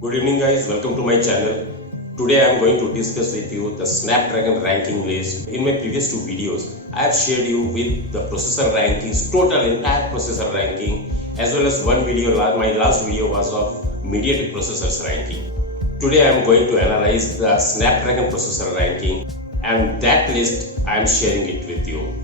Good evening guys, welcome to my channel. Today I am going to discuss with you the Snapdragon ranking list. In my previous two videos, I have shared you with the processor rankings, total entire processor ranking, as well as one video, my last video was of MediaTek processors ranking. Today I am going to analyze the Snapdragon processor ranking, and that list I am sharing it with you.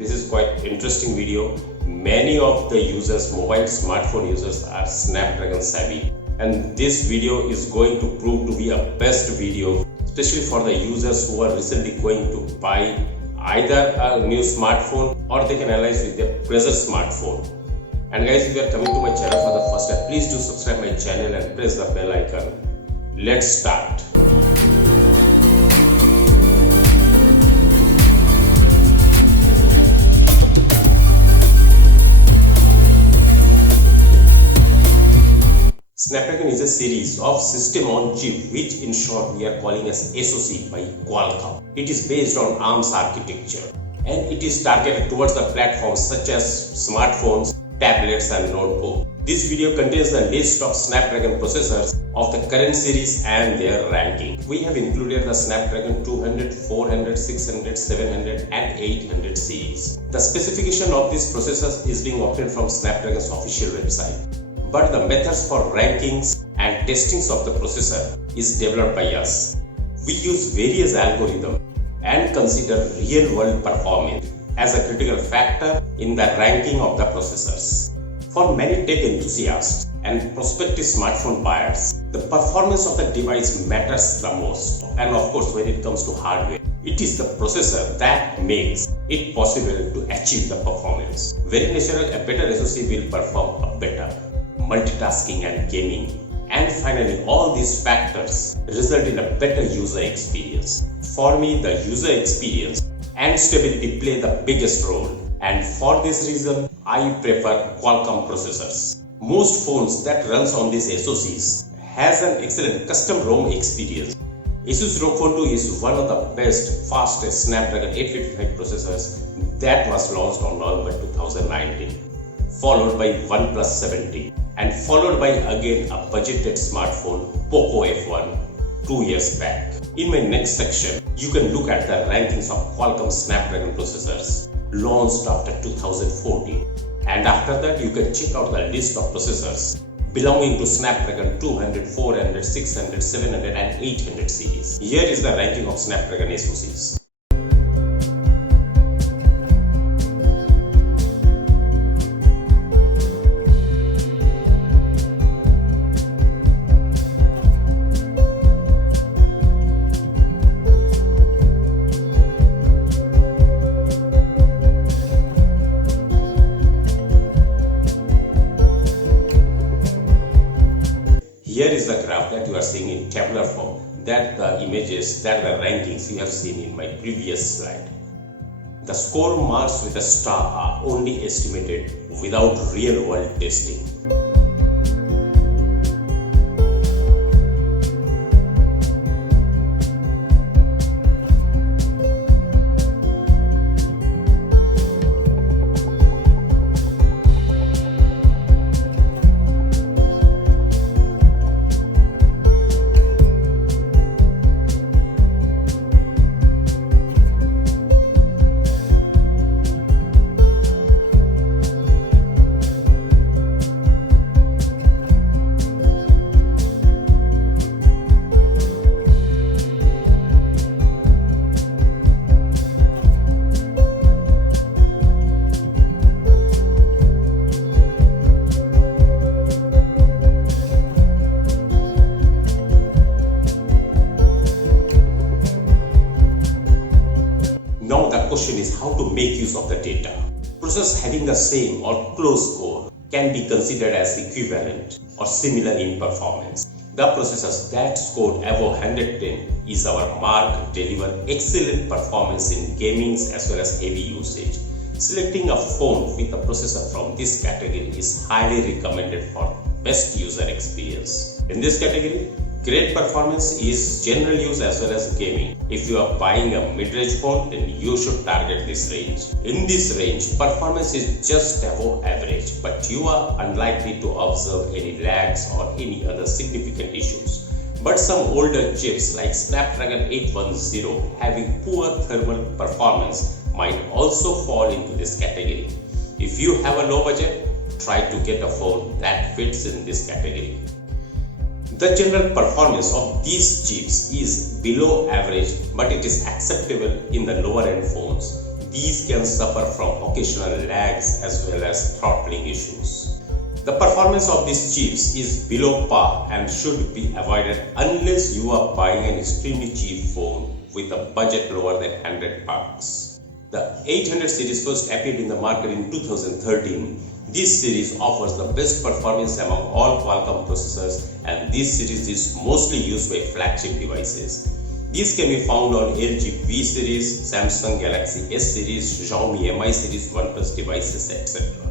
This is quite interesting video. Many of the users, mobile smartphone users, are Snapdragon savvy. And this video is going to prove to be a best video, especially for the users who are recently going to buy either a new smartphone or they can analyze with their present smartphone. And guys, if you are coming to my channel for the first time, please do subscribe my channel and press the bell icon. Let's start. Snapdragon is a series of system on chip, which in short we are calling as SoC by Qualcomm. It is based on ARM's architecture and it is targeted towards the platforms such as smartphones, tablets and notebooks. This video contains the list of Snapdragon processors of the current series and their ranking. We have included the Snapdragon 200, 400, 600, 700 and 800 series. The specification of these processors is being obtained from Snapdragon's official website. But the methods for rankings and testings of the processor is developed by us. We use various algorithms and consider real-world performance as a critical factor in the ranking of the processors. For many tech enthusiasts and prospective smartphone buyers, the performance of the device matters the most. And of course, when it comes to hardware, it is the processor that makes it possible to achieve the performance. Very natural, a better SoC will perform a better multitasking and gaming, and finally all these factors result in a better user experience. For me, the user experience and stability play the biggest role, and for this reason I prefer Qualcomm processors. Most phones that runs on these SoCs has an excellent custom ROM experience. Asus ROG Phone 2 is one of the best, fastest Snapdragon 855 processors that was launched on November 2019, followed by OnePlus 70. And followed by again a budgeted smartphone, Poco F1, 2 years back. In my next section, you can look at the rankings of Qualcomm Snapdragon processors launched after 2014. And after that, you can check out the list of processors belonging to Snapdragon 200, 400, 600, 700 and 800 series. Here is the ranking of Snapdragon SoCs. Here is the graph that you are seeing in tabular form, that the images, that the rankings you have seen in my previous slide. The score marks with a star are only estimated without real world testing. Now the question is how to make use of the data. Processors having the same or close score can be considered as equivalent or similar in performance. The processors that scored above 110 is our mark deliver excellent performance in gaming as well as heavy usage. Selecting a phone with a processor from this category is highly recommended for best user experience. In this category, Great performance is general use as well as gaming. If you are buying a mid-range phone, then you should target this range. In this range, performance is just above average, but you are unlikely to observe any lags or any other significant issues. But some older chips like Snapdragon 810 having poor thermal performance might also fall into this category. If you have a low budget, try to get a phone that fits in this category. The general performance of these chips is below average, but it is acceptable in the lower end phones. These can suffer from occasional lags as well as throttling issues. The performance of these chips is below par and should be avoided unless you are buying an extremely cheap phone with a budget lower than $100. The 800 series first appeared in the market in 2013. This series offers the best performance among all Qualcomm processors, and this series is mostly used by flagship devices. These can be found on LG V series, Samsung Galaxy S series, Xiaomi Mi series, OnePlus devices, etc.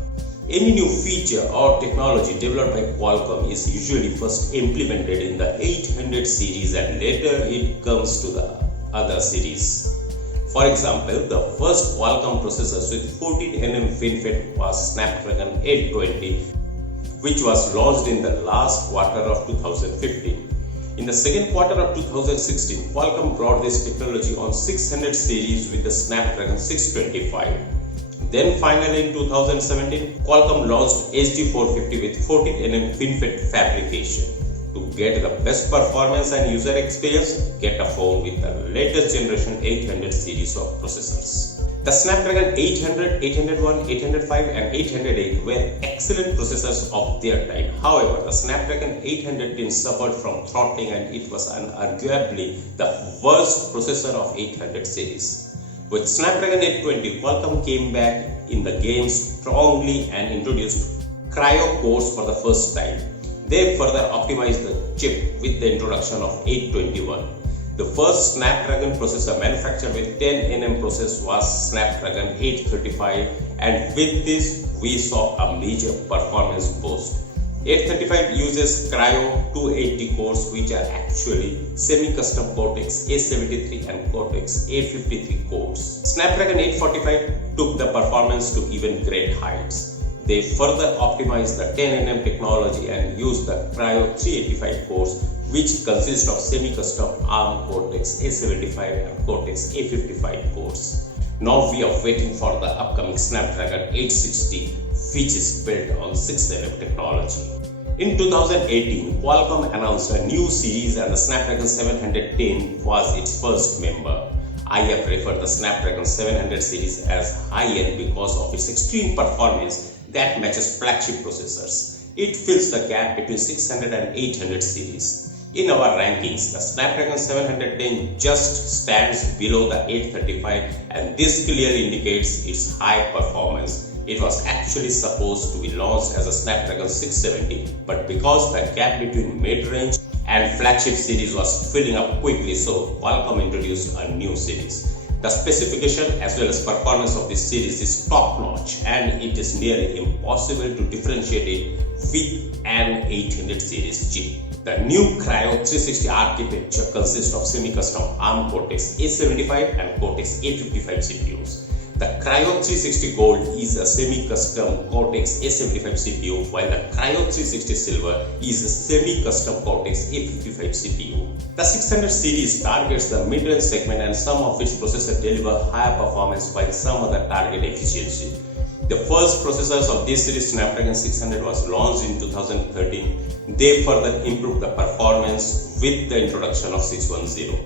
Any new feature or technology developed by Qualcomm is usually first implemented in the 800 series and later it comes to the other series. For example, the first Qualcomm processors with 14nm FinFET was Snapdragon 820, which was launched in the last quarter of 2015. In the second quarter of 2016, Qualcomm brought this technology on 600 series with the Snapdragon 625. Then finally in 2017, Qualcomm launched HD450 with 14nm FinFET fabrication. To get the best performance and user experience, get a phone with the latest generation 800 series of processors. The Snapdragon 800, 801, 805 and 808 were excellent processors of their time. However, the Snapdragon 810 suffered from throttling and it was unarguably the worst processor of 800 series. With Snapdragon 820, Qualcomm came back in the game strongly and introduced Cryo cores for the first time. They further optimized the chip with the introduction of 821. The first Snapdragon processor manufactured with 10nm process was Snapdragon 835, and with this we saw a major performance boost. 835 uses Cryo 280 cores, which are actually semi-custom Cortex A73 and Cortex A53 cores. Snapdragon 845 took the performance to even great heights. They further optimized the 10nm technology and used the Cryo 385 cores, which consist of semi-custom ARM Cortex A75 and Cortex A55 cores. Now we are waiting for the upcoming Snapdragon 860, which is built on 6nm technology. In 2018, Qualcomm announced a new series and the Snapdragon 710 was its first member. I have referred the Snapdragon 700 series as high-end because of its extreme performance that matches flagship processors. It fills the gap between 600 and 800 series. In our rankings, the Snapdragon 710 just stands below the 835, and this clearly indicates its high performance. It was actually supposed to be launched as a Snapdragon 670, but because the gap between mid-range and flagship series was filling up quickly, so Qualcomm introduced a new series. The specification as well as performance of this series is top-notch, and it is nearly impossible to differentiate it with an 800 series chip. The new Cryo 360 architecture consists of semi-custom ARM Cortex A75 and Cortex A55 CPUs. The Cryo 360 Gold is a semi-custom Cortex A75 CPU, while the Cryo 360 Silver is a semi-custom Cortex A55 CPU. The 600 series targets the mid-range segment, and some of its processors deliver higher performance while some other target efficiency. The first processors of this series, Snapdragon 600, was launched in 2013. They further improved the performance with the introduction of 610.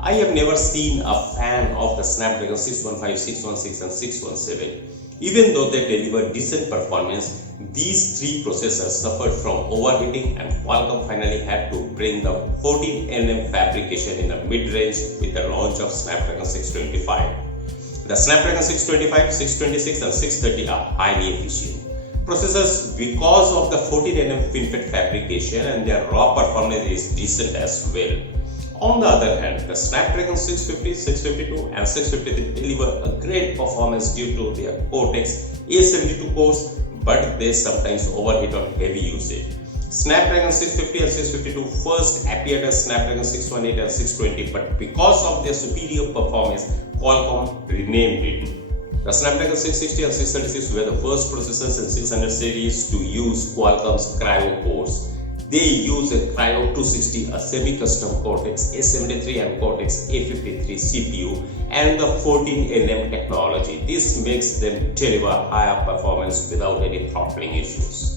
I have never seen a fan of the Snapdragon 615, 616 and 617. Even though they deliver decent performance, these three processors suffered from overheating, and Qualcomm finally had to bring the 14nm fabrication in the mid-range with the launch of Snapdragon 625. The Snapdragon 625, 626 and 630 are highly efficient processors because of the 14nm FinFET fabrication, and their raw performance is decent as well. On the other hand, the Snapdragon 650, 652 and 653 deliver a great performance due to their Cortex A72 cores, but they sometimes overheat on heavy usage. Snapdragon 650 and 652 first appeared as Snapdragon 618 and 620, but because of their superior performance, Qualcomm renamed it. The Snapdragon 660 and 636 were the first processors in 600 series to use Qualcomm's Kryo cores. They use a Kryo 260, a semi-custom Cortex A73 and Cortex A53 CPU, and the 14nm technology. This makes them deliver higher performance without any throttling issues.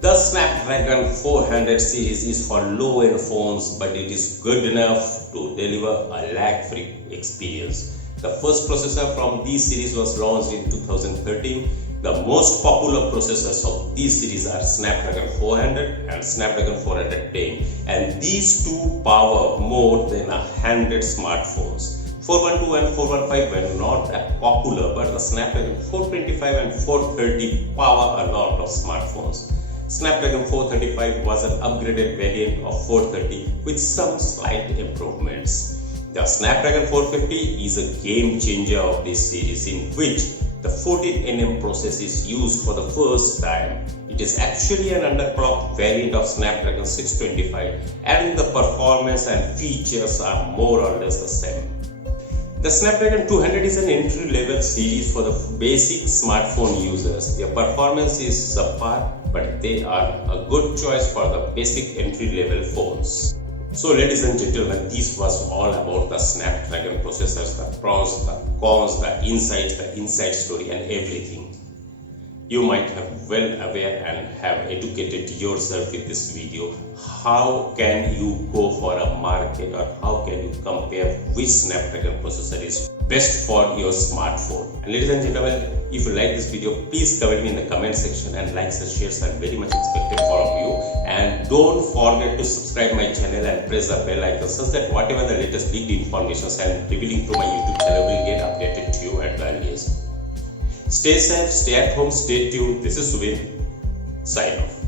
The Snapdragon 400 series is for low-end phones, but it is good enough to deliver a lag-free experience. The first processor from this series was launched in 2013. The most popular processors of this series are Snapdragon 400 and Snapdragon 410, and these two power more than 100 smartphones. 412 and 415 were not that popular, but the Snapdragon 425 and 430 power a lot of smartphones. Snapdragon 435 was an upgraded variant of 430 with some slight improvements. The Snapdragon 450 is a game changer of this series, in which the 14nm process is used for the first time. It is actually an underclocked variant of Snapdragon 625, and the performance and features are more or less the same. The Snapdragon 200 is an entry-level series for the basic smartphone users. Their performance is subpar, but they are a good choice for the basic entry-level phones. So ladies and gentlemen, this was all about the Snapdragon processors, the pros, the cons, the insights, the inside story and everything. You might have well aware and have educated yourself with this video. How can you go for a market, or how can you compare which Snapdragon processor is best for your smartphone? And ladies and gentlemen, if you like this video, please comment me in the comment section, and likes and shares are very much expected from you. And don't forget to subscribe my channel and press the bell icon such that whatever the latest leaked information I am revealing through my YouTube channel will get updated to you at the earliest. Stay safe, stay at home, stay tuned. This is Subin, sign off.